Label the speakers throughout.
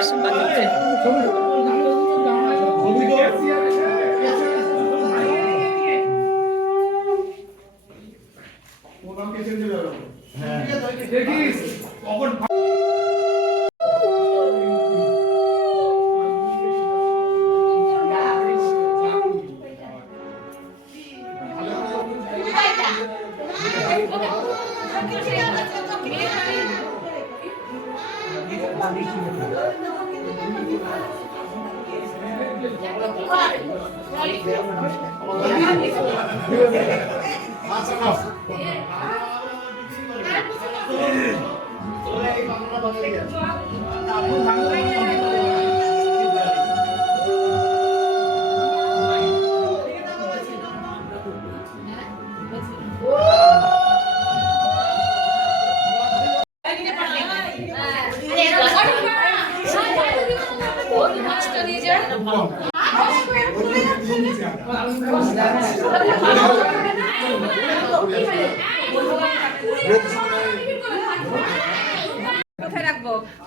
Speaker 1: 아신받는데 여기 음. 먹은 Thank you.
Speaker 2: দিতে কোথায়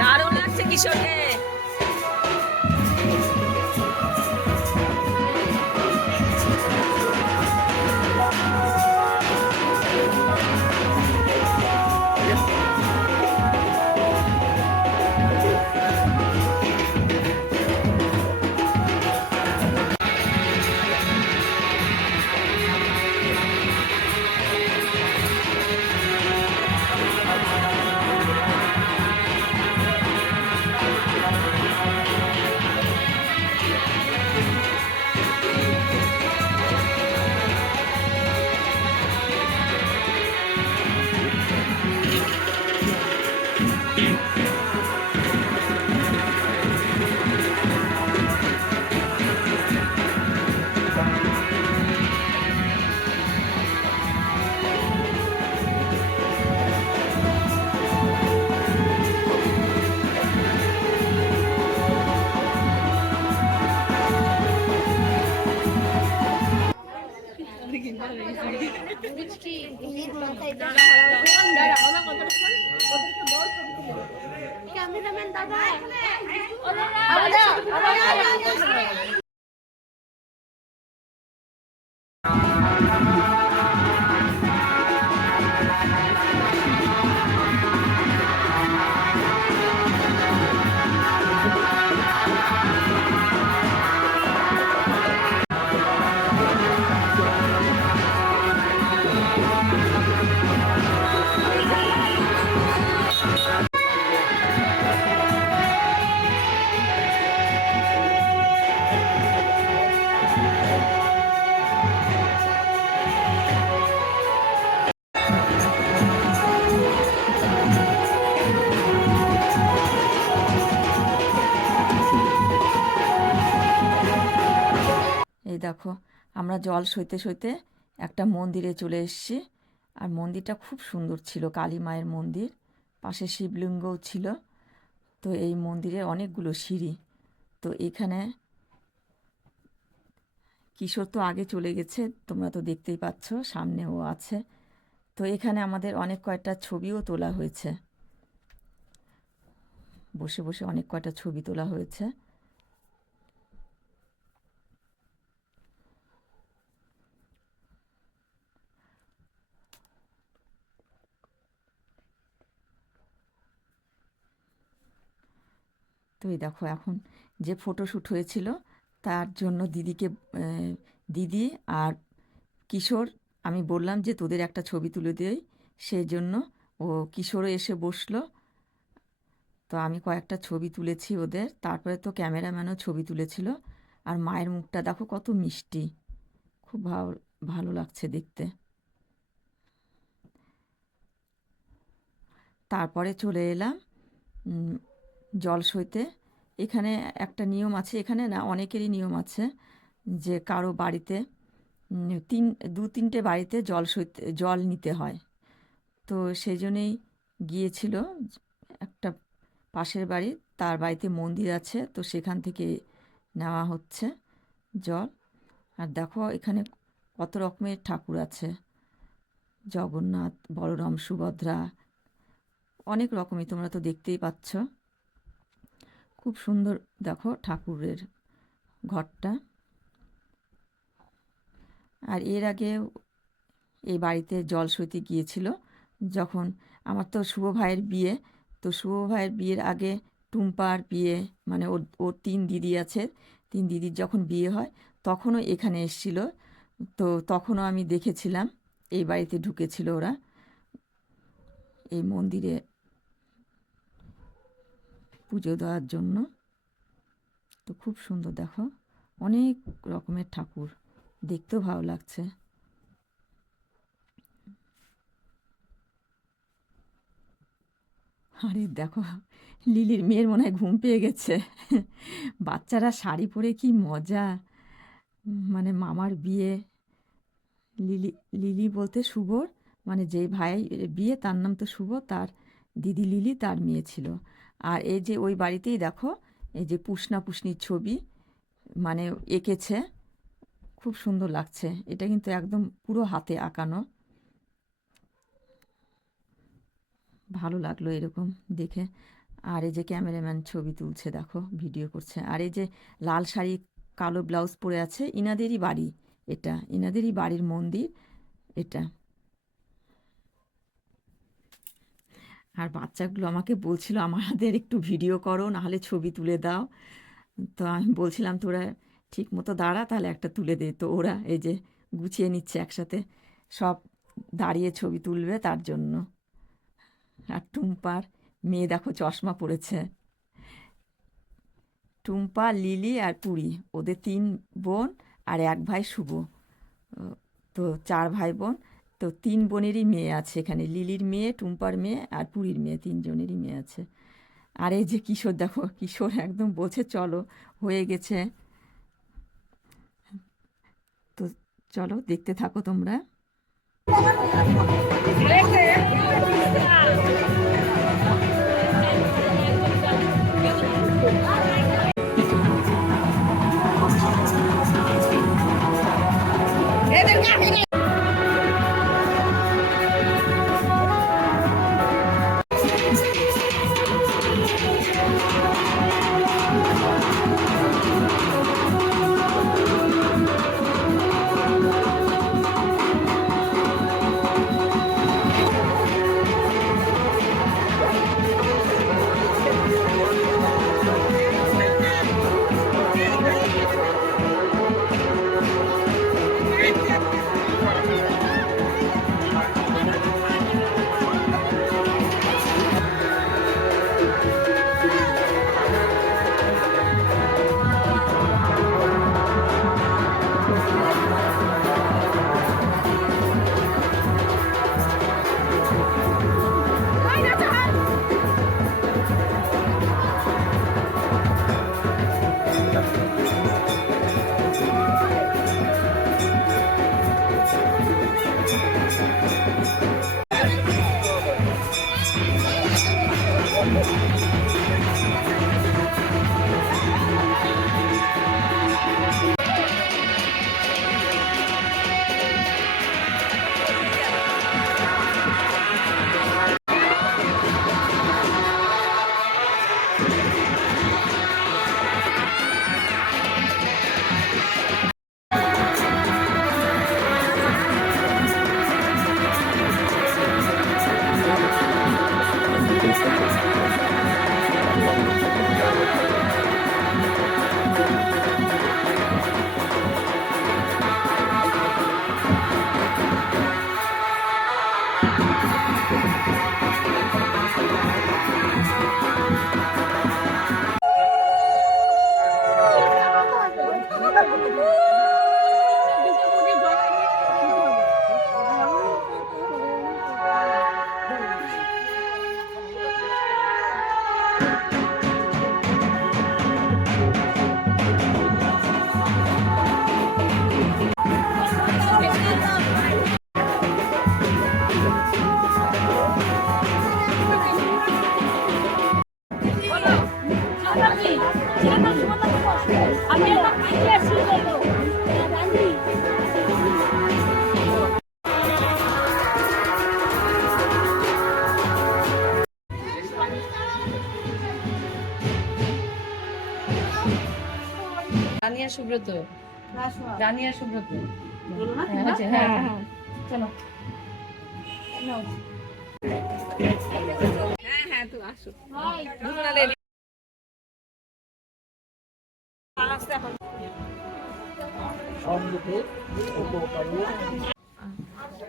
Speaker 2: দারুণ
Speaker 3: ক্যামেরাম্যান দাদা
Speaker 2: দেখো, আমরা জল সইতে সইতে একটা মন্দিরে চলে এসেছি। আর মন্দিরটা খুব সুন্দর ছিল, কালী মায়ের মন্দির, পাশে শিবলিঙ্গও ছিল। তো এই মন্দিরে অনেকগুলো সিঁড়ি। তো এখানে কিশোর তো আগে চলে গেছে, তোমরা তো দেখতেই পাচ্ছ, সামনেও আছে। তো এখানে আমাদের অনেক কয়টা ছবিও তোলা হয়েছে। বসে বসে অনেক কয়টা ছবি তোলা হয়েছে। তো এই দেখো এখন যে ফটোশ্যুট হয়েছিল, তার জন্য দিদিকে দিদি আর কিশোর, আমি বললাম যে তোদের একটা ছবি তুলে দেই। সেই জন্য ও কিশোরও এসে বসল। তো আমি কয়েকটা ছবি তুলেছি ওদের। তারপরে তো ক্যামেরাম্যানও ছবি তুলেছিল। আর মায়ের মুখটা দেখো কত মিষ্টি। খুব ভালো ভালো লাগছে দেখতে। তারপরে চলে এলাম জল সইতে। এখানে একটা নিয়ম আছে, এখানে না অনেকেরই নিয়ম আছে যে কারও বাড়িতে তিন, দু তিনটে বাড়িতে জল সইতে, জল নিতে হয়। তো সেই জন্যেই গিয়েছিল একটা পাশের বাড়ি, তার বাড়িতে মন্দির আছে, তো সেখান থেকে নেওয়া হচ্ছে জল। আর দেখো এখানে কত রকমের ঠাকুর আছে, জগন্নাথ, বলরাম, সুভদ্রা, অনেক রকমই, তোমরা তো দেখতেই পাচ্ছ। খুব সুন্দর দেখো ঠাকুরের ঘরটা। আর এর আগে এই বাড়িতে জল সইতে গিয়েছিল যখন আমার তো শুভ ভাইয়ের বিয়ে। তো শুভ ভাইয়ের বিয়ের আগে টুম্পার বিয়ে মানে ওর ওর তিন দিদি আছে, তিন দিদির যখন বিয়ে হয় তখনও এখানে এসেছিল। তো তখনও আমি দেখেছিলাম, এই বাড়িতে ঢুকেছিল ওরা। এই মন্দিরে পুজো দেওয়ার জন্য। তো খুব সুন্দর, দেখো। অনেক রকমের ঠাকুর। দেখতেও ভালো লাগছে। আরে দেখো, লিলির মেয়ের মনে হয় ঘুম পেয়ে গেছে। বাচ্চারা শাড়ি পরে কি মজা। মানে মামার বিয়ে, লিলি লিলি বলতে শুভর। মানে যে ভাই বিয়ে, তার নাম তো শুভ, তার দিদি লিলি, তার মেয়ে ছিল। আর এই যে ওই বাড়িতেই দেখো, এই যে পুষনা পুষনির ছবি মানে এঁকেছে। খুব সুন্দর লাগছে। এটা কিন্তু একদম পুরো হাতে আঁকানো। ভালো লাগল এরকম দেখে। আর এই যে ক্যামেরাম্যান ছবি তুলছে, দেখো, ভিডিও করছে। আর এই যে লাল শাড়ি, কালো ব্লাউজ পরে আছে, ইনাদেরই বাড়ি এটা। ইনাদেরই বাড়ির মন্দির এটা। আর বাচ্চাগুলো আমাকে বলছিল, আমাদের একটু ভিডিও করো, নাহলে ছবি তুলে দাও। তো আমি বলছিলাম, তোরা ঠিক মতো দাঁড়া, তাহলে একটা তুলে দে। তো ওরা এই যে গুছিয়ে নিচ্ছে একসাথে, সব দাঁড়িয়ে ছবি তুলবে তার জন্য। আর টুম্পার মেয়ে দেখো চশমা পড়েছে টুম্পা, লিলি আর পুরী, ওদের তিন বোন আর এক ভাই শুভ। তো চার ভাই বোন তো তিন বোনেরই মেয়ে আছে এখানে। লিলির মেয়ে, টুম্পার মেয়ে আর পুরীর মেয়ে, তিনজনেরই মেয়ে আছে। আর এই যে কিশোর, দেখো, কিশোর একদম বলছে, চলো, হয়ে গেছে। তো চলো, দেখতে থাকো তোমরা। এদের Thank you.
Speaker 3: রানিয়া সুব্রত। রানিয়া সুব্রত। হ্যাঁ, হ্যাঁ হ্যাঁ। চলো। হ্যাঁ হ্যাঁ তুমি আসো।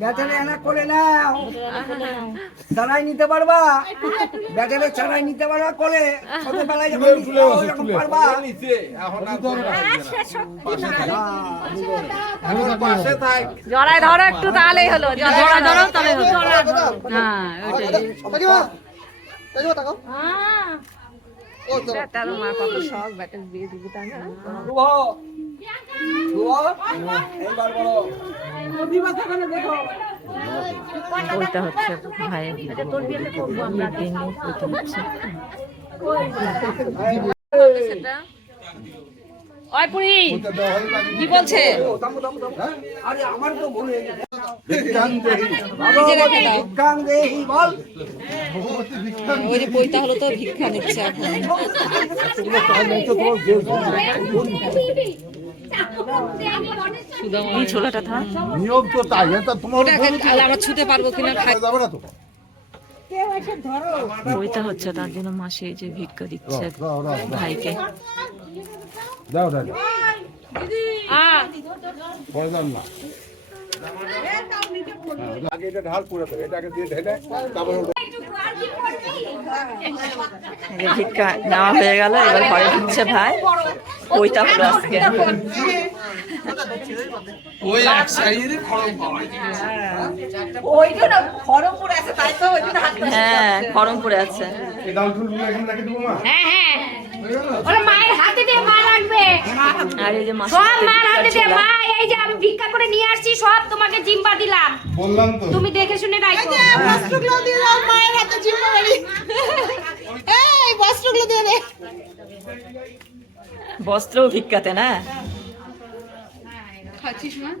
Speaker 4: ব্যাটারে এনা করে নাও। চালাই নিতে পারবা? ব্যাটারে চালাই নিতে পারবা করে ছোটবেলায় যখন নিতে হবে, যখন পারবা।
Speaker 3: জড়ায় ধরো একটু তাহলেই হলো। জড়ায় ধরো তাহলে হলো। হ্যাঁ ওটাই বেটার মা কত শখ বেটার বিয়ে দিবি তাই না
Speaker 4: এইবার বলো।
Speaker 2: বইটা হচ্ছে
Speaker 3: কি বলছে?
Speaker 4: আরে আমার তো ভুল হয়ে গেছে
Speaker 3: ওই বইটা হলো তো ভিক্ষা নিচ্ছে এখন
Speaker 2: এই ছোলাটা থাক
Speaker 1: নিয়ম তো তাই এটা তোমার
Speaker 3: তাহলে আমরা ছুতে পারব কিনা? খাই
Speaker 1: যাবে না তো?
Speaker 2: বইটা হচ্ছে তার জন্য মাসে যে ভিক্ষা দিচ্ছে
Speaker 1: দাও দাও
Speaker 2: ভাইকে।
Speaker 1: দাও দাও আগে এটা ঢাল পুরো করে এটাকে দিয়ে ঢেলে তারপরে
Speaker 2: ভিক্ষা নেওয়া হয়ে গেল এবার ঘরে ঢুকছে ভাই। ওইটা হলো আজকে হ্যাঁ খড়মপুরে আছে।
Speaker 1: এই ফুলগুলো এখানে রেখে দেবো মা।
Speaker 5: হ্যাঁ হ্যাঁ। ওরা মায়ের হাতে দিয়ে মা রাখবে
Speaker 2: আর এই যে মাসে
Speaker 5: সব মায়ের হাতে দিয়ে মা এই যে আমি ভিক্ষা করে নিয়ে আসছি সব তোমাকে জিম্বা দিলাম।
Speaker 1: বললাম তো।
Speaker 5: তুমি দেখে শুনে রাখো।
Speaker 2: বস্ত্রও ভিক্ষাতে না?
Speaker 3: খাচ্ছিস মা?